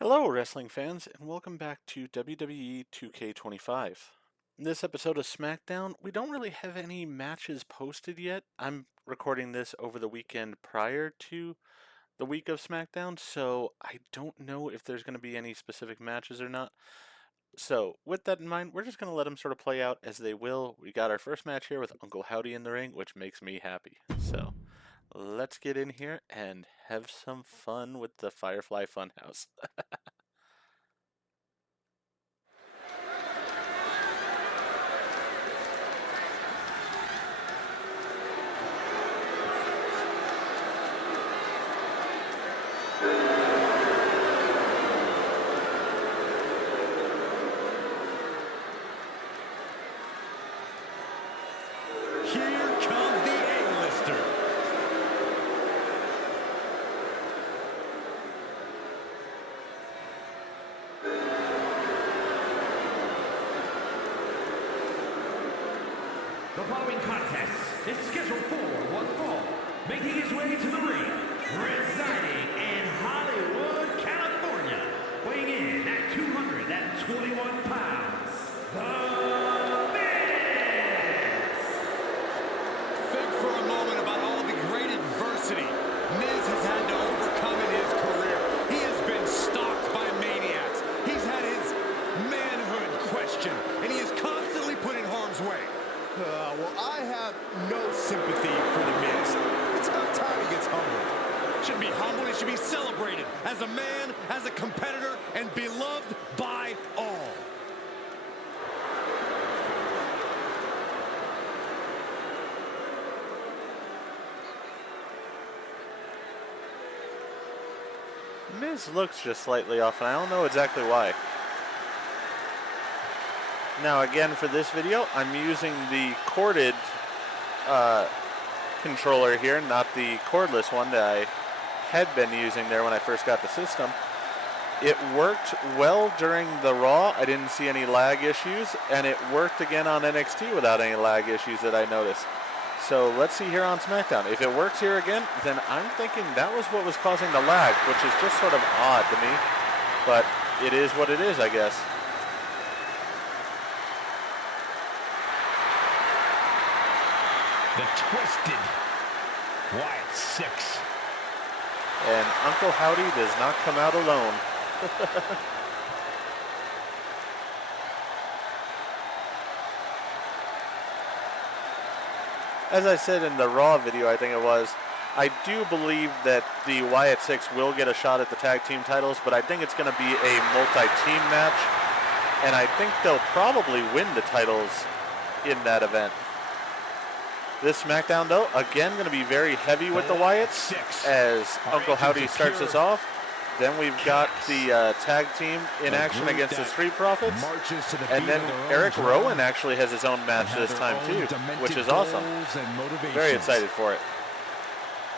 Hello, wrestling fans, and welcome back to WWE 2K25. In this episode of Smackdown, we don't really have any matches posted yet. I'm recording this over the weekend prior to the week of Smackdown, so I don't know if there's going to be any specific matches or not. So, with that in mind, we're just going to let them sort of play out as they will. We got our first match here with Uncle Howdy in the ring, which makes me happy. So, let's get in here and have some fun with the Firefly Funhouse. Here comes the A-lister. The following contest is scheduled for one fall, making his way to the ring, residing in Hollywood, California, weighing in at 221 pounds, Think for a moment about all the great adversity Miz has had to overcome in his career. He has been stalked by maniacs. He's had his manhood questioned, and he is constantly put in harm's way. Well, I have no sympathy for the Miz. It's about time he gets humbled. Should be humbled, he should be celebrated as a man, as a competitor, and beloved by all. Miz looks just slightly off, and I don't know exactly why. Now, again, for this video, I'm using the corded controller here, not the cordless one that I had been using there when I first got the system. It worked well during the Raw. I didn't see any lag issues, and it worked again on NXT without any lag issues that I noticed. So let's see here on SmackDown. If it works here again, then I'm thinking that was what was causing the lag, which is just sort of odd to me. But it is what it is, I guess. The twisted Wyatt Sicks. And Uncle Howdy does not come out alone. As I said in the Raw video, I think it was, I do believe that the Wyatt Sicks will get a shot at the tag team titles, but I think it's going to be a multi-team match, and I think they'll probably win the titles in that event. This SmackDown, though, again, going to be very heavy with the Wyatts, as Uncle Howdy starts us off. Then we've got the tag team in action against the Street Profits. And then Eric Rowan actually has his own match this time too, which is awesome. Very excited for it.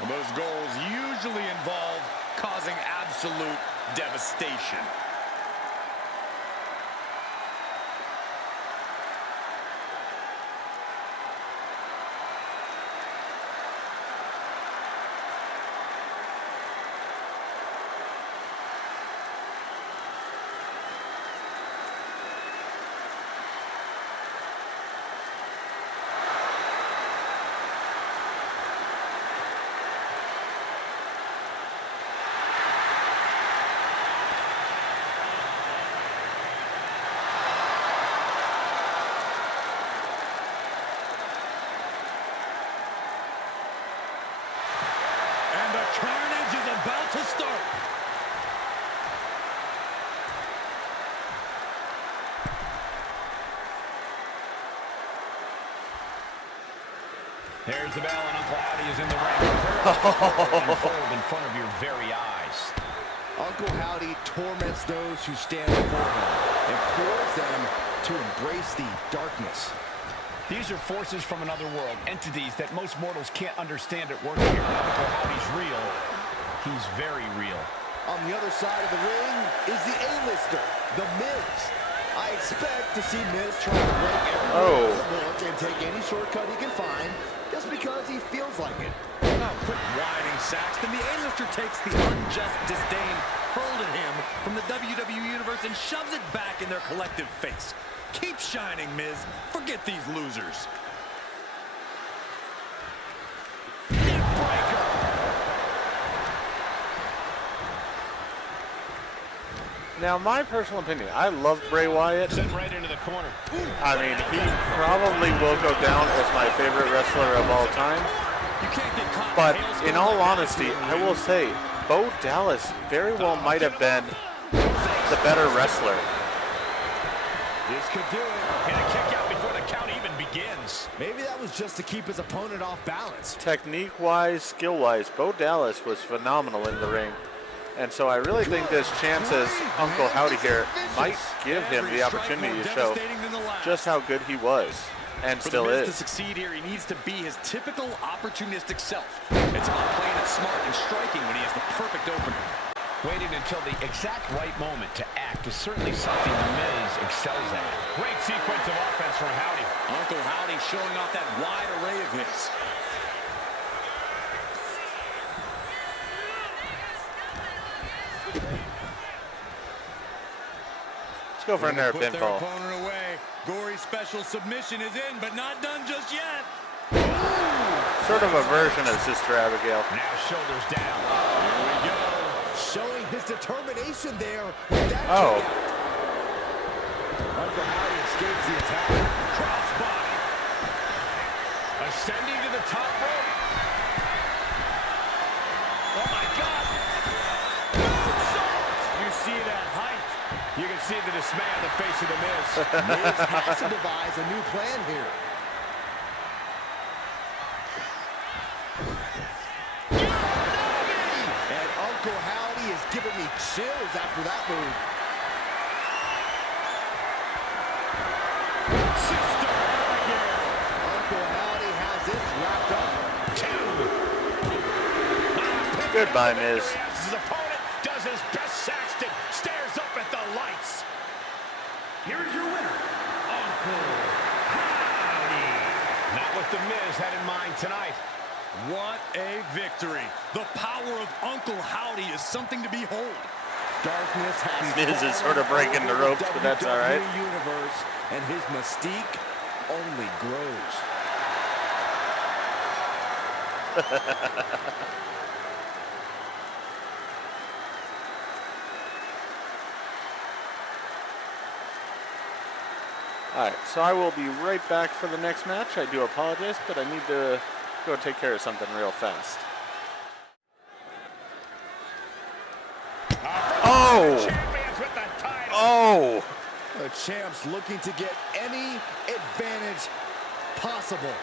Well, those goals usually involve causing absolute devastation. And the carnage is about to start. There's the bell, and Uncle Howdy is in the ring. Unfold in front of your very eyes. Uncle Howdy torments those who stand before him, implores them to embrace the darkness. These are forces from another world, entities that most mortals can't understand at work here. Uncle Howdy's real. He's very real. On the other side of the ring is the A-lister, the Miz. I expect to see Miz try to break every look and take any shortcut he can find, just because he feels like it. Oh, quit whining, Saxton. The A-lister takes the unjust disdain hurled at him from from the WWE Universe and shoves it back in their collective face. Keep shining, Miz. Forget these losers. Now, my personal opinion, I loved Bray Wyatt. Sent right into the corner. I mean, he probably will go down as my favorite wrestler of all time. You can't get caught. But in all honesty, I will say, Bo Dallas very well might have been the better wrestler. This could do it. And a kick out before the count even begins. Maybe that was just to keep his opponent off balance. Technique-wise, skill-wise, Bo Dallas was phenomenal in the ring. And so I really think this chance as Uncle Howdy here might give him the opportunity to show just how good he was and still is. To succeed here, he needs to be his typical opportunistic self. It's about playing it smart and striking when he has the perfect opener. Waiting until the exact right moment to act is certainly something The Miz excels at. Great sequence of offense from Howdy. Uncle Howdy showing off that wide array of his. Let's go for a nerve Put their pinfall. opponent away. Gory's special submission is in, but not done just yet. Sort of a version of Sister Abigail. Now shoulders down. Here we go. Showing his determination there with that Oh. kick out. Uncle Howdy escapes the attack. Crossbody. Ascending to the top rope. Oh my God. You see that height. You can see the dismay on the face of The Miz. Miz has to devise a new plan here. And Uncle Howdy is giving me chills after that move. Sister Abigail. Uncle Howdy has this wrapped up. Goodbye, Miz. His opponent does his best Saxton. Stares up at the lights. Here's your winner, Uncle Howdy. Not what The Miz had in mind tonight. What a victory. The power of Uncle Howdy is something to behold. Darkness has Miz is sort of fallen breaking the over ropes, but that's all right. WWE Universe, and his mystique only grows. Alright, so I will be right back for the next match. I do apologize, but I need to go take care of something real fast. Oh! Champions with the title. Oh! The champs looking to get any advantage possible.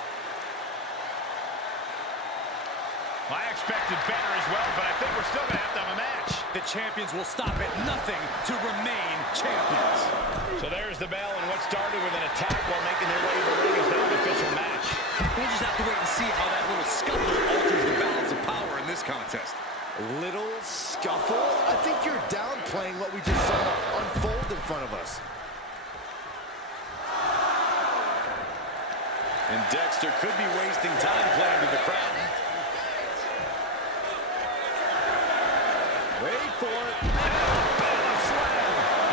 I expected better as well, but I think we're still going to have a match. The champions will stop at nothing to remain champions. So there's the bell, and what started with an attack while making their way to the ring is now an official match. We'll just have to wait and see how that little scuffle alters the balance of power in this contest. Little scuffle? I think you're downplaying what we just saw unfold in front of us. And Dexter could be wasting time playing to the crowd. Wait for it.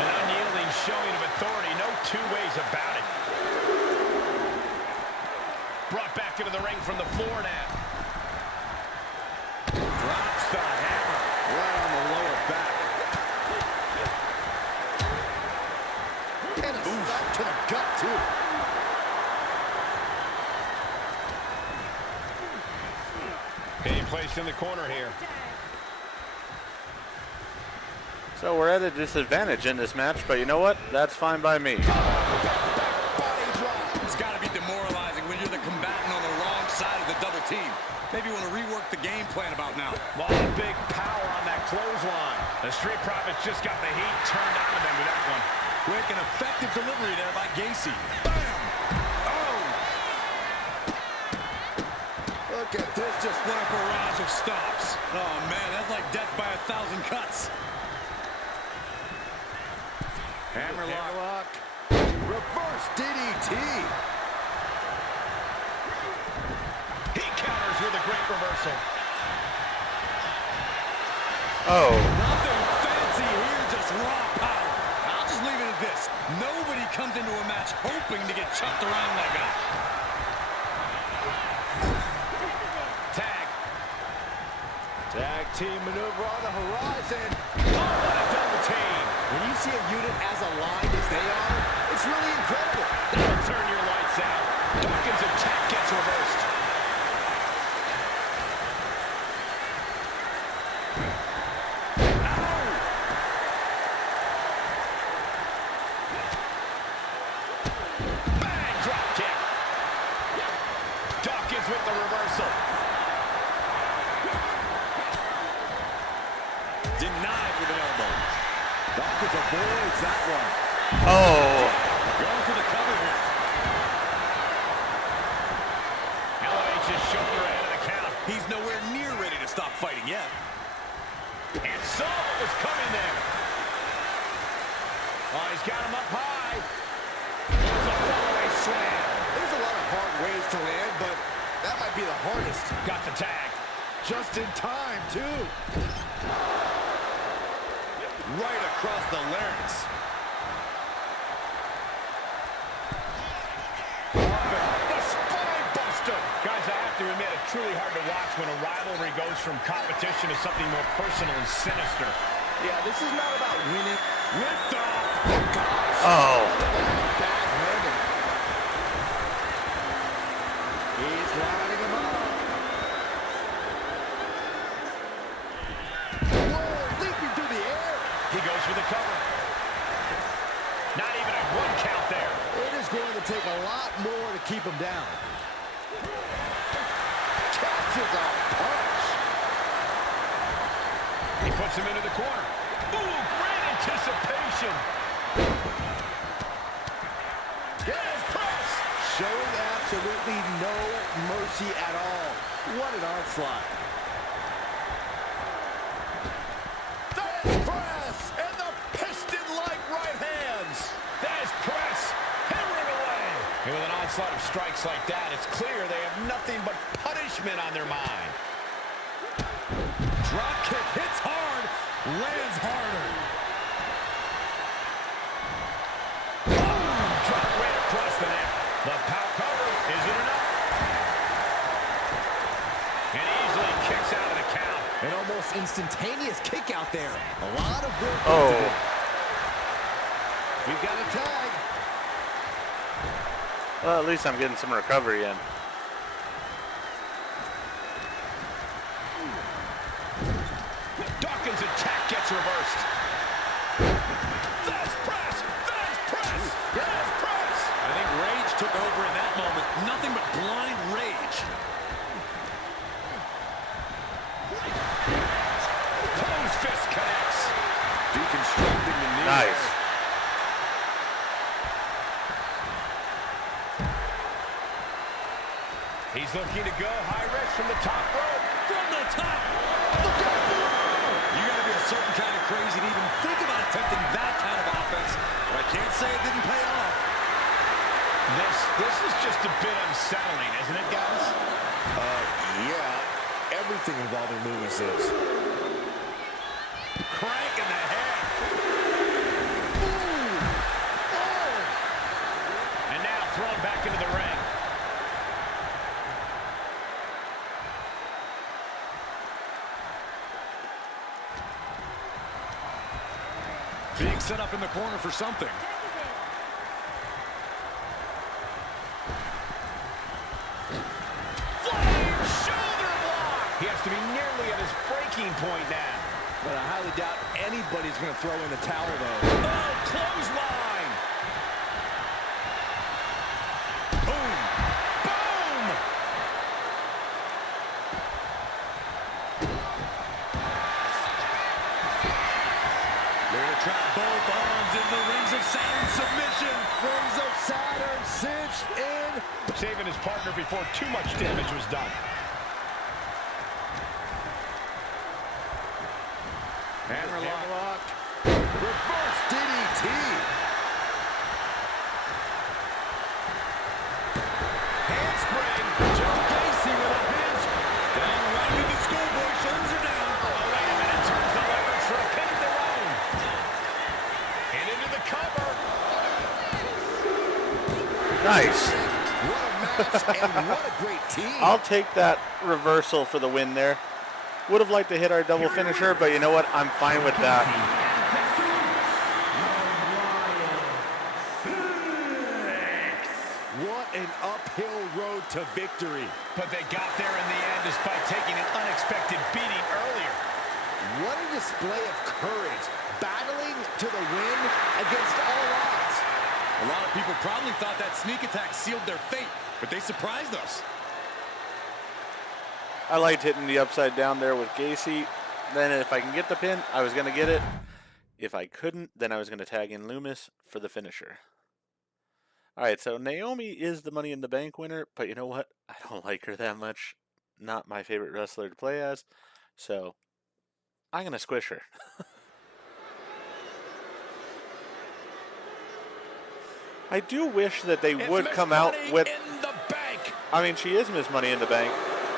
An unyielding showing of authority, no two ways about it. Brought back into the ring from the floor now. Drops the hammer right on the lower back. And a slap to the gut, too. Being placed in the corner here. So we're at a disadvantage in this match, but you know what? That's fine by me. Body drop. It's got to be demoralizing when you're the combatant on the wrong side of the double team. Maybe you want to rework the game plan about now. A lot of big power on that clothesline. The Street Profits just got the heat turned on to them with that one. Quick and effective delivery there by Gacy. Bam! Oh! Look at this, just what a barrage of stops. Oh, man, that's like death by 1,000 cuts. Hammerlock. Reverse DDT. He counters with a great reversal. Oh. Nothing fancy here, just raw match, hoping to get chucked around like that. Tag. Tag team maneuver on the horizon. Oh, what a double team. When you see a unit as aligned as they are, it's really incredible. That'll turn your lights out. Dawkins' attack gets reversed. Bang, drop kick. Dawkins with the reversal. Denied with an elbow. Dawkins avoids that one. Oh. Going for the cover here. Elevates his shoulder ahead of the count. He's nowhere near ready to stop fighting yet. And saw what was coming there. Oh, he's got him up high. There's a fallaway slam. There's a lot of hard ways to land, but that might be the hardest. Got the tag. Just in time, too. Right across the larynx. The spine buster. Guys, I have to admit, it's truly hard to watch when a rivalry goes from competition to something more personal and sinister. Yeah, this is not about winning. Lift off. Oh. Bad-handed. He's lining him up. Whoa, leaping through the air. He goes for the cover. Not even a one count there. It is going to take a lot more to keep him down. Catches a punch. He puts him into the corner. Ooh, great anticipation. Yes, press. Showing absolutely no mercy at all. What an onslaught. There's press. And the piston-like right hands. There's press. Hammering away. And with an onslaught of strikes like that, it's clear they have nothing but punishment on their mind. Drop kick hits hard, lands harder. Boom! Drop right across the neck. The power cover isn't enough. And easily kicks out of the count. An almost instantaneous kick out there. A lot of work. Oh. We've got a tag. Well, at least I'm getting some recovery in. Dawkins' attack gets reversed. There's press! There's press! There's press! I think rage took over in that moment. Nothing but blind rage. Closed fist connects. Deconstructing the knee. Nice. He's looking to go high risk from the top rope. From the top. Look out below. You got to be a certain kind of crazy to even think about attempting that kind of offense. But I can't say it didn't pay off. This is just a bit unsettling, isn't it, guys? Yeah. Everything involving movements is. Crank in the head. And now thrown back into the ring. Being set up in the corner for something. Flying shoulder block. He has to be nearly at his breaking point now. But I highly doubt anybody's going to throw in the towel, though. Oh, clothesline. Boom. Boom. They're going to trap both arms in the rings of Saturn submission. Rings of Saturn cinched in. Saving his partner before too much damage was done. Hammerlock. Reverse DDT. Handspring. Joe Casey with a handspring. Down right to the schoolboy. Shoulders are down. Oh, wait a minute. Turns the leverage for a pin of their own. And into the cover. Nice. What a match and what a great team. I'll take that reversal for the win there. Would have liked to hit our double finisher, but you know what? I'm fine with that. What an uphill road to victory. But they got there in the end despite taking an unexpected beating earlier. What a display of courage, battling to the win against all odds. A lot of people probably thought that sneak attack sealed their fate, but they surprised us. I liked hitting the upside down there with Gacy. Then if I can get the pin, I was going to get it. If I couldn't, then I was going to tag in Loomis for the finisher. All right, so Naomi is the Money in the Bank winner, but you know what? I don't like her that much. Not my favorite wrestler to play as, so I'm going to squish her. I do wish that they would come out with... in the bank. I mean, she is Miss Money in the Bank.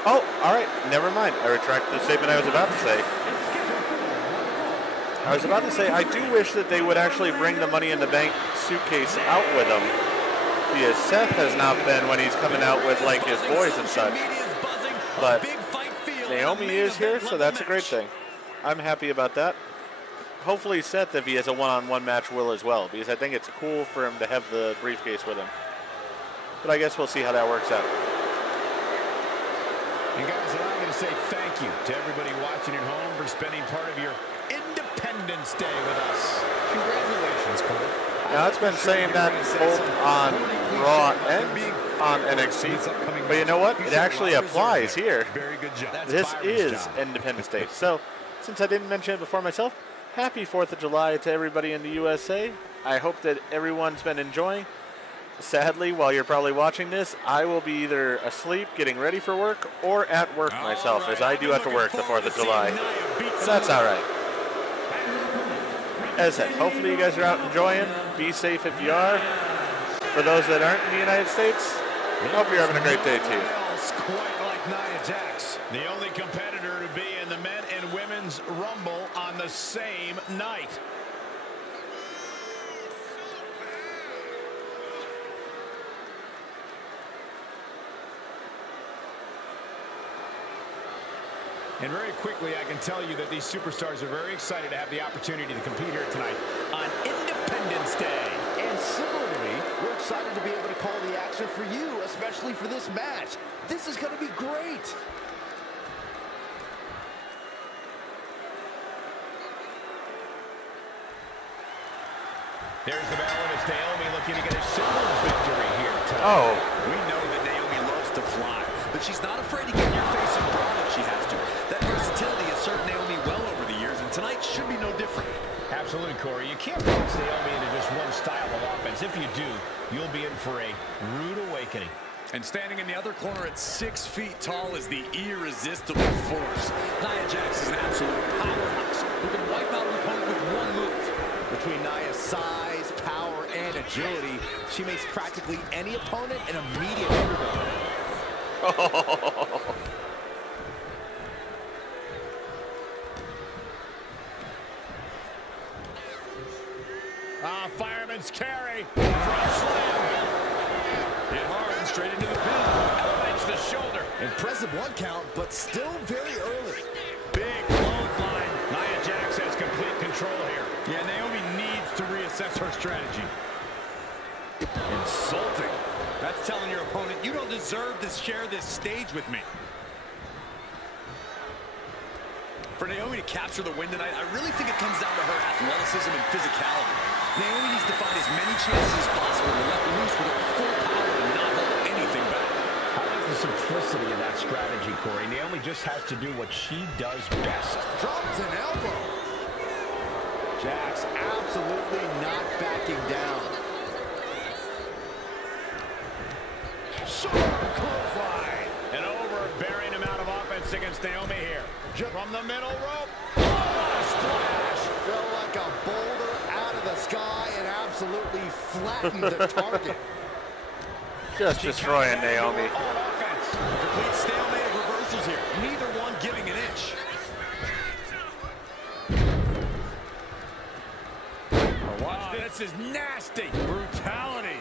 Oh, all right, never mind. I retract the statement I was about to say. I was about to say, I do wish that they would actually bring the Money in the Bank suitcase out with them. Because Seth has not been when he's coming out with, like, his boys and such. But Naomi is here, so that's a great thing. I'm happy about that. Hopefully Seth, if he has a one-on-one match, will as well. Because I think it's cool for him to have the briefcase with him. But I guess we'll see how that works out. And guys, I'm going to say thank you to everybody watching at home for spending part of your Independence Day with us. Congratulations, Cole. Now, it's been saying that both on Raw and on NXT, but you know what? It actually applies here. Very good job. This is Independence Day. So, since I didn't mention it before myself, happy 4th of July to everybody in the USA. I hope that everyone's been enjoying. Sadly, while you're probably watching this, I will be either asleep, getting ready for work, or at work myself, as I do have to work the 4th of July. But that's all right. As I said, hopefully you guys are out enjoying. Be safe if you are. For those that aren't in the United States, I hope you're having a great day too. Quite like Nia Jax, the only competitor to be in the men and women's Rumble on the same night. And very quickly, I can tell you that these superstars are very excited to have the opportunity to compete here tonight on Independence Day. And similar to me, we're excited to be able to call the action for you, especially for this match. This is going to be great. There's the bell, and it's Naomi looking to get a singles victory here tonight. Oh. We know that Naomi loves to fly, but she's not afraid to get in your face and brawl if she has to. That versatility has served Naomi well over the years, and tonight should be no different. Absolutely, Corey. You can't box Naomi into just one style of offense. If you do, you'll be in for a rude awakening. And standing in the other corner at 6 feet tall is the irresistible force. Nia Jax is an absolute powerhouse who can wipe out an opponent with one move. Between Nia's size, power, and agility, she makes practically any opponent an immediate underdog. Fireman's carry. Front slam. Hit hard and straight into the pin. Elevates the shoulder. Impressive 1 count, but still very early. Big clothesline. Nia Jax has complete control here. Yeah, Naomi needs to reassess her strategy. Insulting. That's telling your opponent, you don't deserve to share this stage with me. For Naomi to capture the win tonight, I really think it comes down to her athleticism and physicality. Naomi needs to find as many chances as possible to let loose with her full power and not hold anything back. I like the simplicity of that strategy, Corey. Naomi just has to do what she does best. Drops an elbow. Jax absolutely not backing down. Short clothesline. An overbearing amount of offense against Naomi here. From the middle rope. Oh, splash. Fell like a boulder out of the sky and absolutely flattened the target. Just destroying Naomi. A complete stalemate of reversals here. Neither one giving an inch. Watch this. This is nasty. Brutality.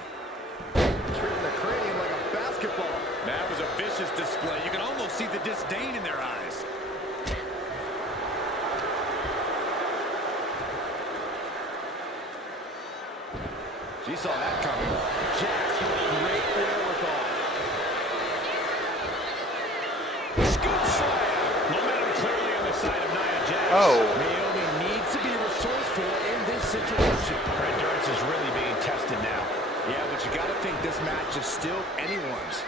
Treating disdain in their eyes. She saw that coming. Jax with great wherewithal. Scoop slam. Momentum clearly on the side of Nia Jax. Oh. Naomi needs to be resourceful in this situation. Her endurance is really being tested now. Yeah, but you got to think this match is still anyone's.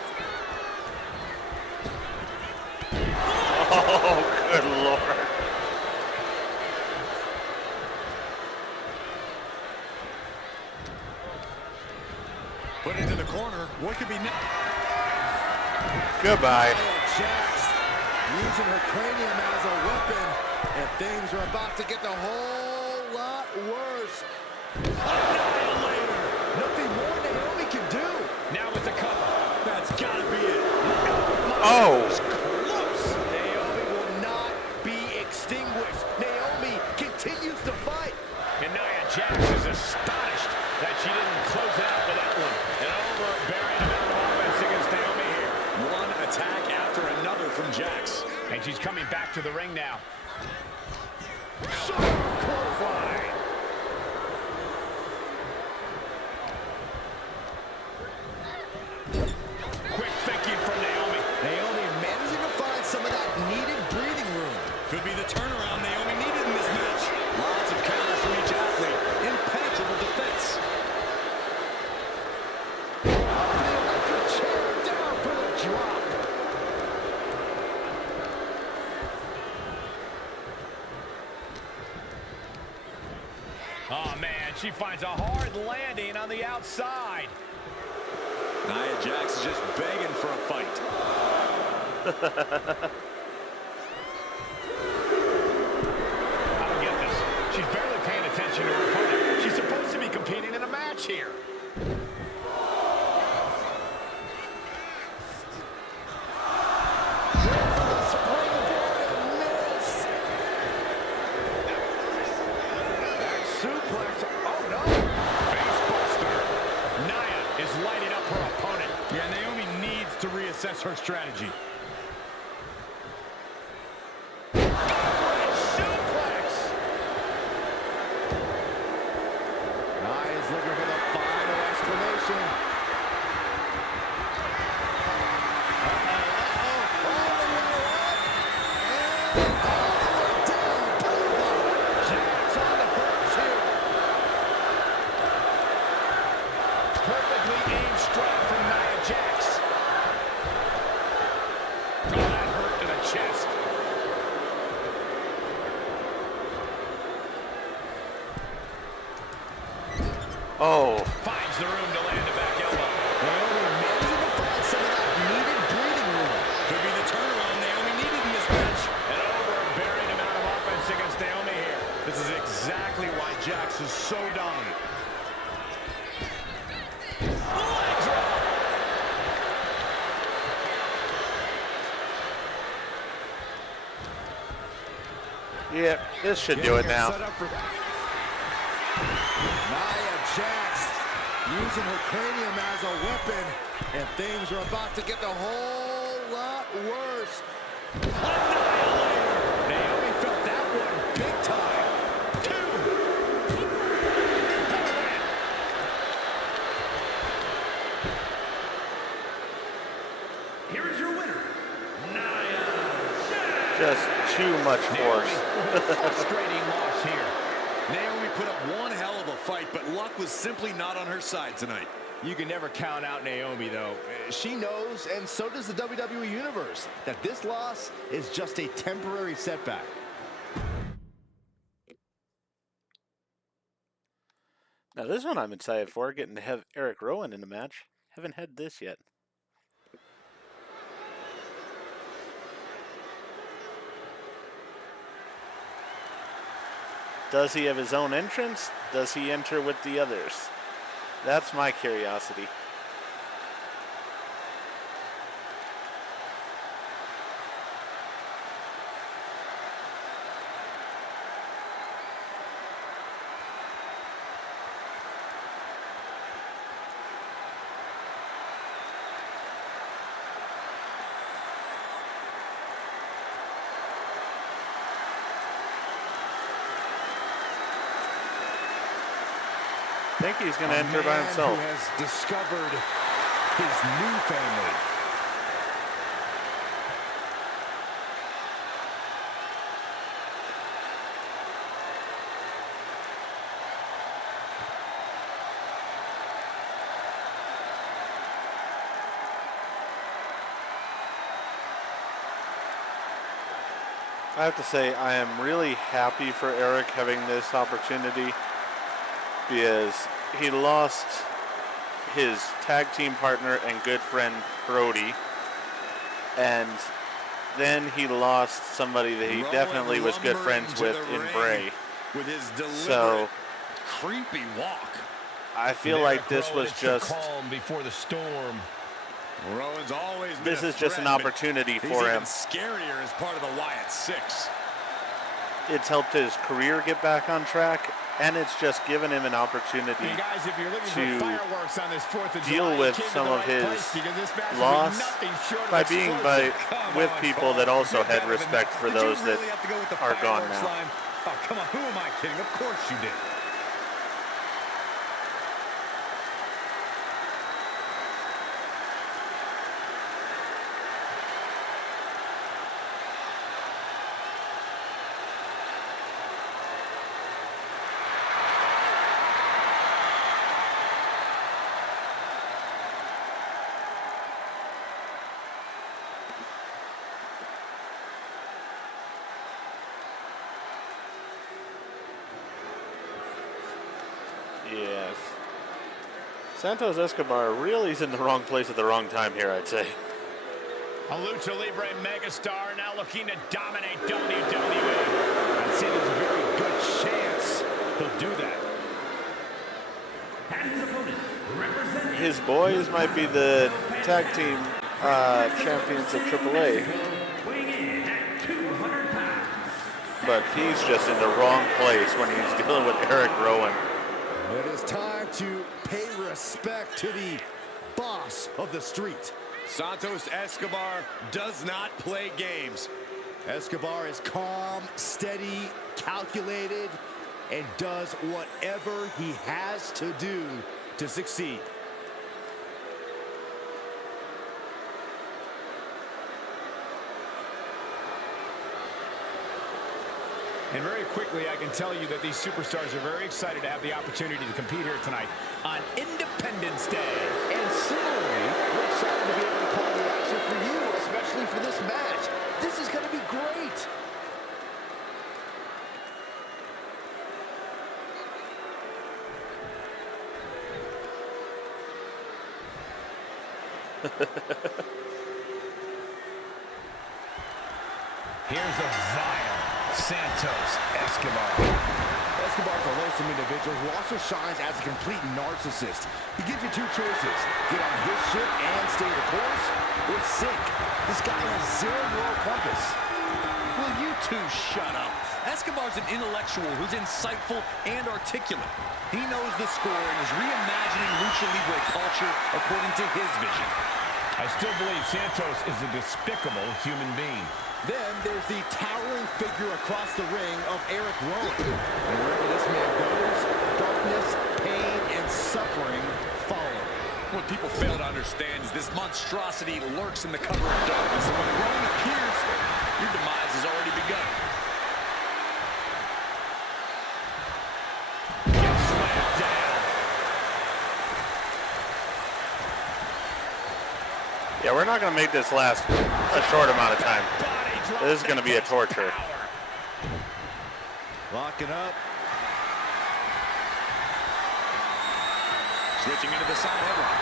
Oh, good Lord. Put into the corner. What could be next? Goodbye. Jax using her cranium as a weapon, and things are about to get a whole lot worse. Annihilator. Nothing more Naomi can do. Now with the cover. That's got to be it. Oh. Close. Naomi will not be extinguished. Naomi continues to fight. And Nia Jax is astonished that she didn't close it out with that one. And overbearing amount of offense against Naomi here. One attack after another from Jax. And she's coming back to the ring now. Clothesline. Quick thinking from Naomi. Naomi managing to find some of that needed breathing room. Could be the turnaround Naomi needed in this match. Lots of counters from each athlete. Impenetrable defense. The electric chair down for the drop. Oh, man, she finds a hard landing on the outside. Nia Jax is just begging for a fight. I don't get this. She's barely paying attention to her opponent. She's supposed to be competing in a match here. Suplex. Oh no. Facebuster. Nia is lighting up her opponent. Yeah, Naomi needs to reassess her strategy. Suplex. Nia's looking for the final exclamation. Jax on the first here. Perfectly aimed strike from Nia Jax. Oh, that hurt to the chest. Oh. Finds the room to land a back elbow. Naomi managing to find some of that needed breathing room. Could be the turnaround Naomi needed in this match. An overbearing amount of offense against Naomi here. This is exactly why Jax is so dominant. Leg drop. Yeah, this should do it now. Set up for Nia Jax using her cranium as a weapon, and things are about to get a whole lot worse. Annihilator. Naomi felt that one big time. Here is your winner, Nia Jax. Just too much force. Frustrating loss here. Naomi put up one hell of a fight, but luck was simply not on her side tonight. You can never count out Naomi, though. She knows, and so does the WWE Universe, that this loss is just a temporary setback. Now this one I'm excited for, getting to have Eric Rowan in the match. Haven't had this yet. Does he have his own entrance? Does he enter with the others? That's my curiosity. think he's going to enter by himself. Who has discovered his new family. I have to say, I am really happy for Eric having this opportunity because he lost his tag team partner and good friend Brody, and then he lost somebody that he definitely was good friends with in Bray. With his So creepy walk. I feel like this was just calm before the storm. Rowan's always been this is just an opportunity for him. He's scarier as part of the Wyatt Sicks. It's helped his career get back on track, and it's just given him an opportunity Guys, if you're looking to for fireworks on this 4th of deal July, with some of his loss by being with people that also had respect for those that are gone now. Oh, come on, who am I kidding? Of course you did. Yes. Santos Escobar really is in the wrong place at the wrong time here, I'd say. A Lucha Libre megastar now looking to dominate WWE. I'd say there's a very good chance he'll do that. And his opponent, representing His boys might be the tag team champions of AAA, weighing in at 200 pounds. but he's just in the wrong place when he's dealing with Eric Rowan. It is time to pay respect to the boss of the street. Santos Escobar does not play games. Escobar is calm, steady, calculated, and does whatever he has to do to succeed. And very quickly, I can tell you that these superstars are very excited to have the opportunity to compete here tonight on Independence Day. And similarly, we're excited to be able to call the action for you, especially for this match. This is going to be great. Here's a vile Santos Escobar. Escobar's a loathsome individual who also shines as a complete narcissist. He gives you two choices: get on his ship and stay the course, or sink. This guy has zero moral compass. Will you two shut up? Escobar's an intellectual who's insightful and articulate. He knows the score and is reimagining Lucha Libre culture according to his vision. I still believe Santos is a despicable human being. Then there's the towering figure across the ring of Eric Rowan. And wherever this man goes, darkness, pain, and suffering follow. What people fail to understand is this monstrosity lurks in the cover of darkness, and when Rowan appears, your demise has already begun. Gets slammed down. Yeah, we're not going to make this last a short amount of time. This is going to be a torture. Locking up. Switching into the side headlock.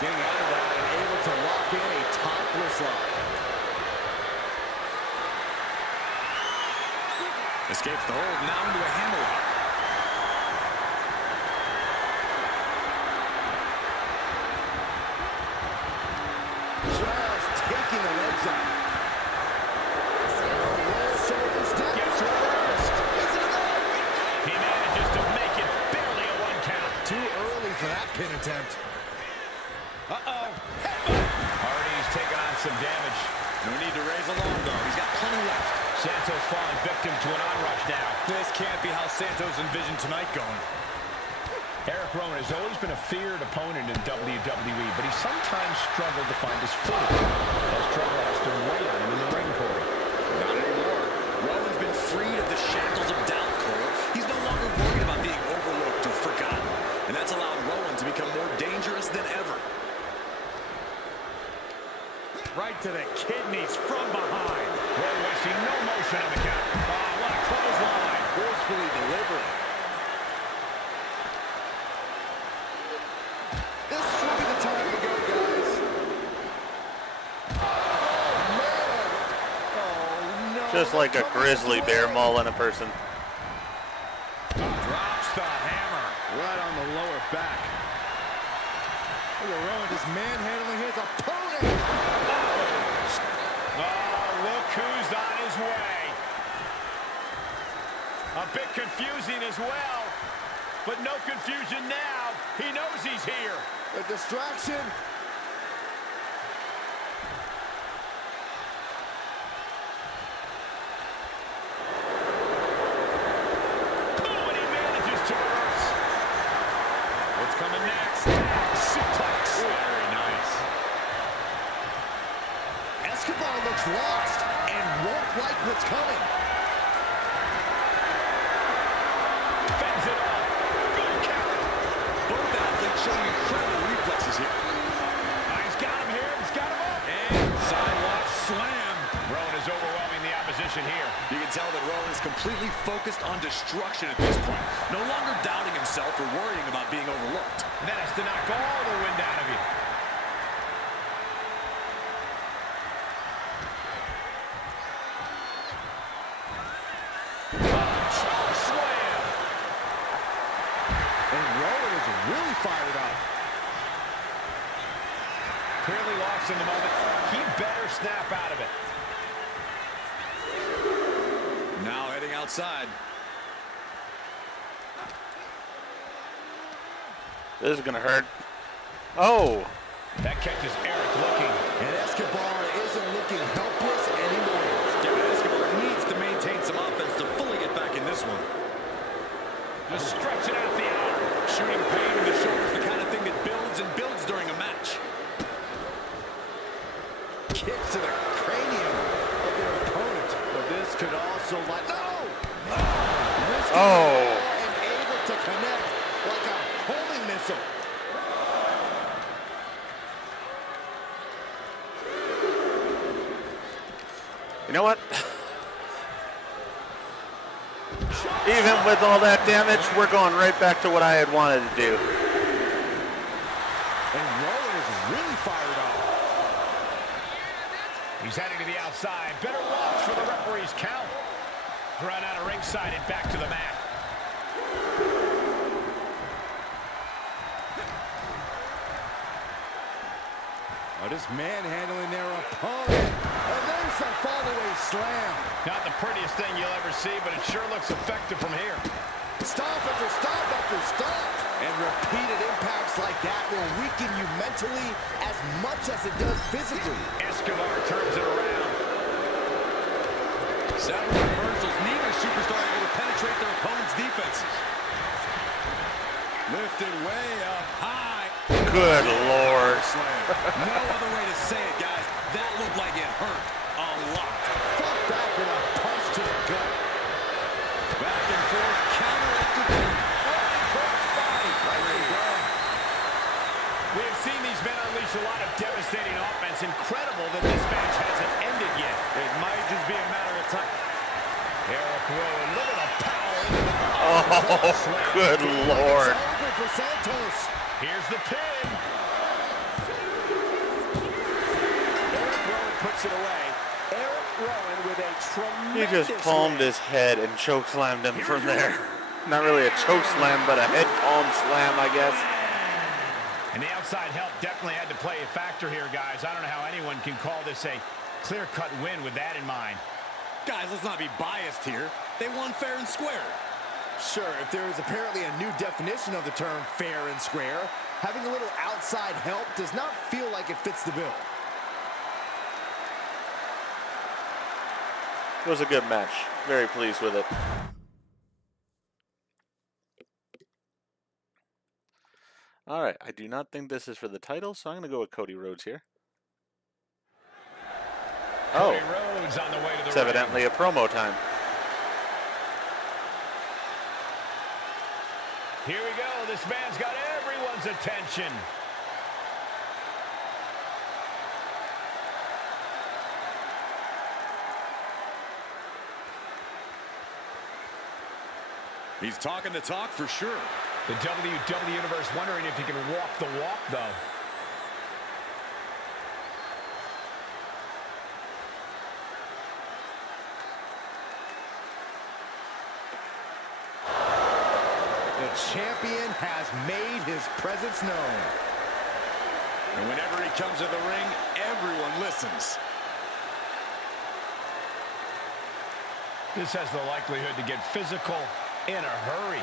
Getting out of that and able to lock in a topless lock. Escapes the hold, now into a hammerlock. Just taking the legs out. Gets reversed. He manages to make it barely a 1 count. Too early for that pin attempt. Uh-oh. Hardy's taking on some damage. No need to raise alarm, though. He's got plenty left. Santos falling victim to an onrush now. This can't be how Santos envisioned tonight going. Eric Rowan has always been a feared opponent in WWE, but he sometimes struggled to find his footing. That struggle has to weigh on him in the ring, Corey. Not anymore. Rowan's been freed of the shackles of doubt, Cole. He's no longer worried about being overlooked or forgotten, and that's allowed Rowan to become more dangerous than ever. Right to the kidneys from behind. Rowan wasting no motion on the count. Oh, what a clothesline. Forcefully delivered. This should be the time to go, guys. Oh, man. Oh, no. Just like a grizzly bear mauling a person. Drops the hammer. Right on the lower back. Look at Rowan just manhandling his opponent. Oh, look who's on his way. A bit confusing as well, but no confusion now. He knows he's here. The distraction. Oh, and he manages to reverse. What's coming next? Suplex. Very nice. Escobar looks lost and won't like what's coming. Fends it off. Good counter. Both athletes showing incredible reflexes here. He's got him here. He's got him up. And sidewalk slam. Rowan is overwhelming the opposition here. You can tell that Rowan is completely focused on destruction at this point. No longer doubting himself or worrying about being overlooked. That has to knock all the wind out of you. Choke slam. And Rowan is really fired up. Clearly lost in the moment. He better snap out of it. Now heading outside. This is gonna hurt. Oh, That catches Eric looking. And Escobar isn't looking helpless anymore. Yeah, Escobar needs to maintain some offense to fully get back in this one. Just stretching out the arm. Shooting pain in the shoulder is the kind of thing that builds and builds during a match. Kicks to the cranium of their opponent. But this could also like and able to connect like a homing missile. you know what? Even with all that damage, we're going right back to what I had wanted to do. And Rowan is really fired up. He's heading to the outside. Better watch for the referee's count. Run out of ringside and back to the mat. Just manhandling their opponent. And then some fall-away slam. Not the prettiest thing you'll ever see, but it sure looks effective from here. Stop after stop after stop. And repeated impacts like that will weaken you mentally as much as it does physically. Escobar turns it around. Several reversals. Neither superstar able to penetrate their opponent's defenses. Lifted way up high. Good Lord. No other way to say it, guys. That looked like it hurt a lot. Fought back with a punch to the gut. Back and forth, counter after crossbody. We have seen these men unleash a lot of devastating offense. Incredible that this match hasn't ended yet. It might just be a matter of time. Eric Rowan, look at the power. Oh, good Lord. It's over for Santos. Here's the pin. Eric Rowan puts it away. Eric Rowan with a He tremendous just palmed win. his head and choke slammed him from there. Not really a choke slam, but a head palm slam, I guess. And the outside help definitely had to play a factor here, guys. I don't know how anyone can call this a clear-cut win with that in mind. Guys, let's not be biased here. They won fair and square. Sure, if there is apparently a new definition of the term fair and square, having a little outside help does not feel like it fits the bill. It was a good match. Very pleased with it. All right, I do not think this is for the title, so I'm going to go with Cody Rhodes here. Cody Rhodes on the way to the it's ring. evidently a promo time. Here we go. This man's got everyone's attention. He's talking the talk for sure. The WWE Universe wondering if he can walk the walk, though. The champion has made his presence known. And whenever he comes to the ring, everyone listens. This has the likelihood to get physical in a hurry.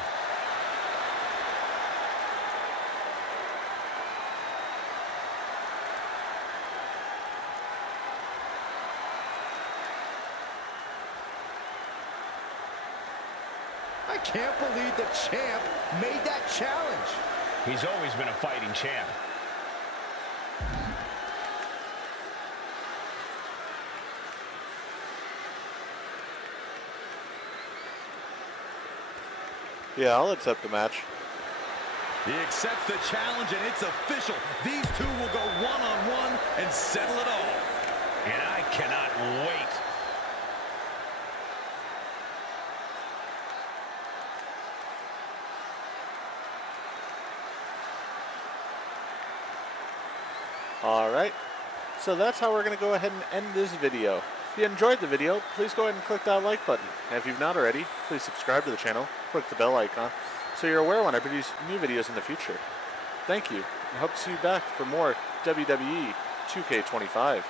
I can't believe the champ made that challenge. He's always been a fighting champ. Yeah, I'll accept the match. He accepts the challenge, and it's official. These two will go one-on-one and settle it all. And I cannot wait. Alright, so that's how we're going to go ahead and end this video. If you enjoyed the video, please go ahead and click that like button. And if you've not already, please subscribe to the channel, click the bell icon, so you're aware when I produce new videos in the future. Thank you, and hope to see you back for more WWE 2K25.